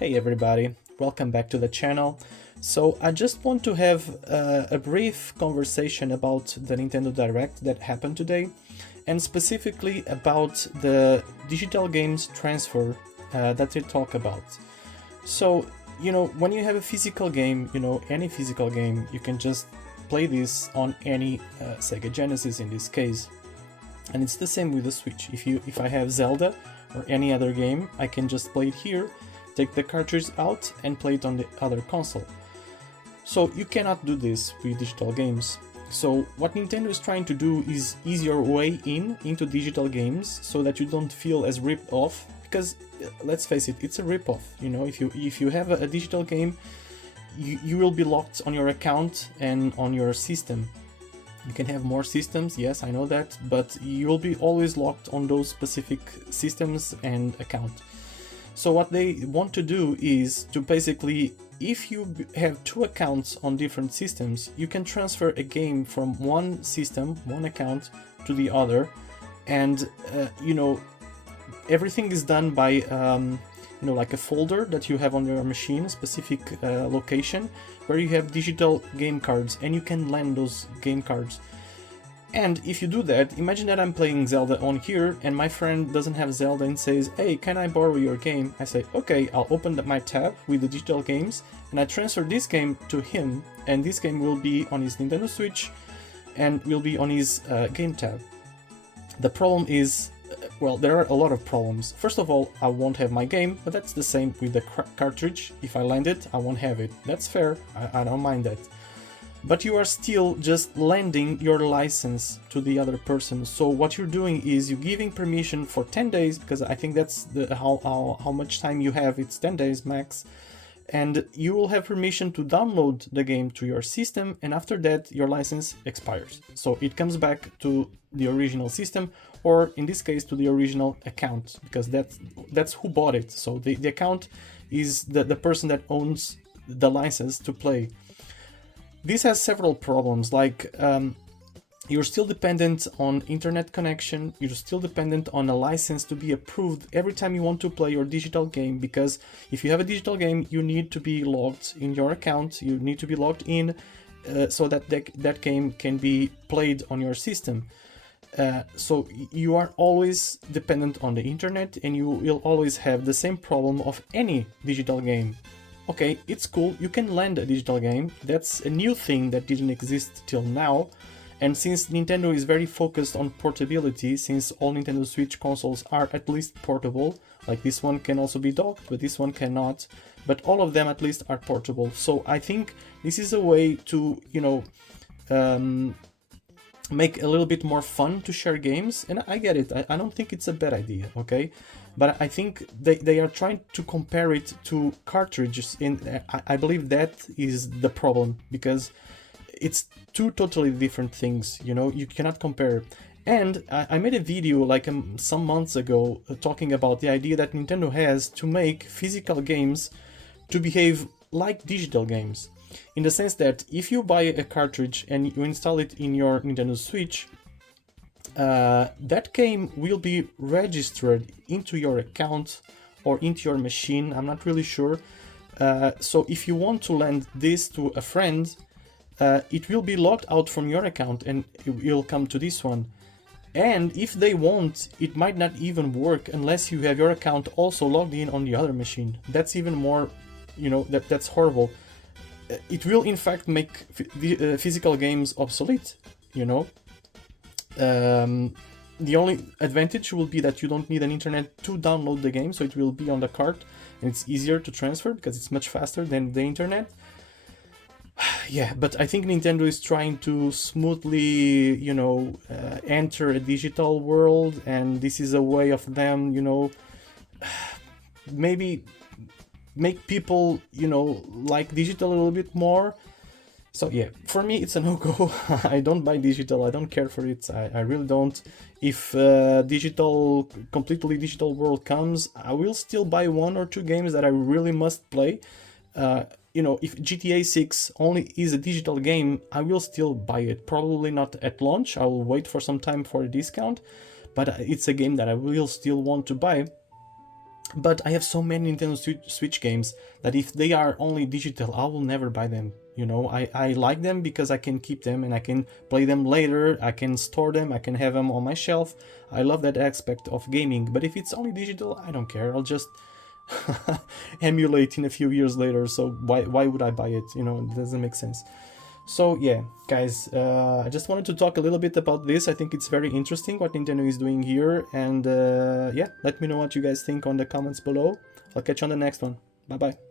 Hey everybody, welcome back to the channel. So I just want to have a brief conversation about the Nintendo Direct that happened today, and specifically about the digital games transfer that they talk about. So, when you have a physical game, any physical game, you can just play this on any Sega Genesis in this case. And it's the same with the Switch. If I have Zelda or any other game, I can just play it here, take the cartridge out and play it on the other console. So you cannot do this with digital games. So what Nintendo is trying to do is ease your way into digital games so that you don't feel as ripped off, because let's face it, it's a rip-off. If you have a digital game, you will be locked on your account and on your system. You can have more systems, yes, I know that, but you will be always locked on those specific systems and account. So what they want to do is to basically, if you have two accounts on different systems, you can transfer a game from one system, one account, to the other, and everything is done by like a folder that you have on your machine, specific location, where you have digital game cards, and you can lend those game cards. And if you do that, imagine that I'm playing Zelda on here and my friend doesn't have Zelda and says, "Hey, can I borrow your game?" I say, "Okay, I'll open my tab with the digital games and I transfer this game to him, and this game will be on his Nintendo Switch and will be on his game tab." The problem is, well, there are a lot of problems. First of all, I won't have my game, but that's the same with the cartridge. If I lend it, I won't have it. That's fair, I don't mind that. But you are still just lending your license to the other person. So what you're doing is you're giving permission for 10 days, because I think that's how much time you have, it's 10 days max. And you will have permission to download the game to your system, and after that your license expires. So it comes back to the original system, or in this case to the original account, because that's who bought it. So the account is the person that owns the license to play. This has several problems, like you're still dependent on internet connection, you're still dependent on a license to be approved every time you want to play your digital game, because if you have a digital game, you need to be logged in your account, you need to be logged in so that game can be played on your system. So you are always dependent on the internet, and you will always have the same problem of any digital game. Okay, it's cool, you can lend a digital game, that's a new thing that didn't exist till now, and since Nintendo is very focused on portability, since all Nintendo Switch consoles are at least portable, like this one can also be docked, but this one cannot, but all of them at least are portable. So I think this is a way to, make a little bit more fun to share games, and I get it, I don't think it's a bad idea, okay? But I think they are trying to compare it to cartridges, and I believe that is the problem, because it's two totally different things, you cannot compare. And I made a video like some months ago talking about the idea that Nintendo has to make physical games to behave like digital games, in the sense that if you buy a cartridge and you install it in your Nintendo Switch, that game will be registered into your account or into your machine, I'm not really sure. So if you want to lend this to a friend, it will be logged out from your account and it will come to this one. And if they won't, it might not even work unless you have your account also logged in on the other machine. That's even more, that's horrible. It will in fact make physical games obsolete, The only advantage will be that you don't need an internet to download the game, so it will be on the cart and it's easier to transfer because it's much faster than the internet. Yeah, but I think Nintendo is trying to smoothly, enter a digital world, and this is a way of them, maybe make people, like digital a little bit more. So yeah, for me it's a no-go. I don't buy digital, I don't care for it, I really don't. If completely digital world comes, I will still buy one or two games that I really must play. If GTA 6 only is a digital game, I will still buy it. Probably not at launch, I will wait for some time for a discount, but it's a game that I will still want to buy. But I have so many Nintendo Switch games that if they are only digital, I will never buy them. You know, I like them because I can keep them and I can play them later, I can store them, I can have them on my shelf. I love that aspect of gaming, but if it's only digital, I don't care. I'll just emulate in a few years later, so why would I buy it? You know, it doesn't make sense. So yeah, guys, I just wanted to talk a little bit about this. I think it's very interesting what Nintendo is doing here, and yeah, let me know what you guys think on the comments below. I'll catch you on the next one. Bye bye.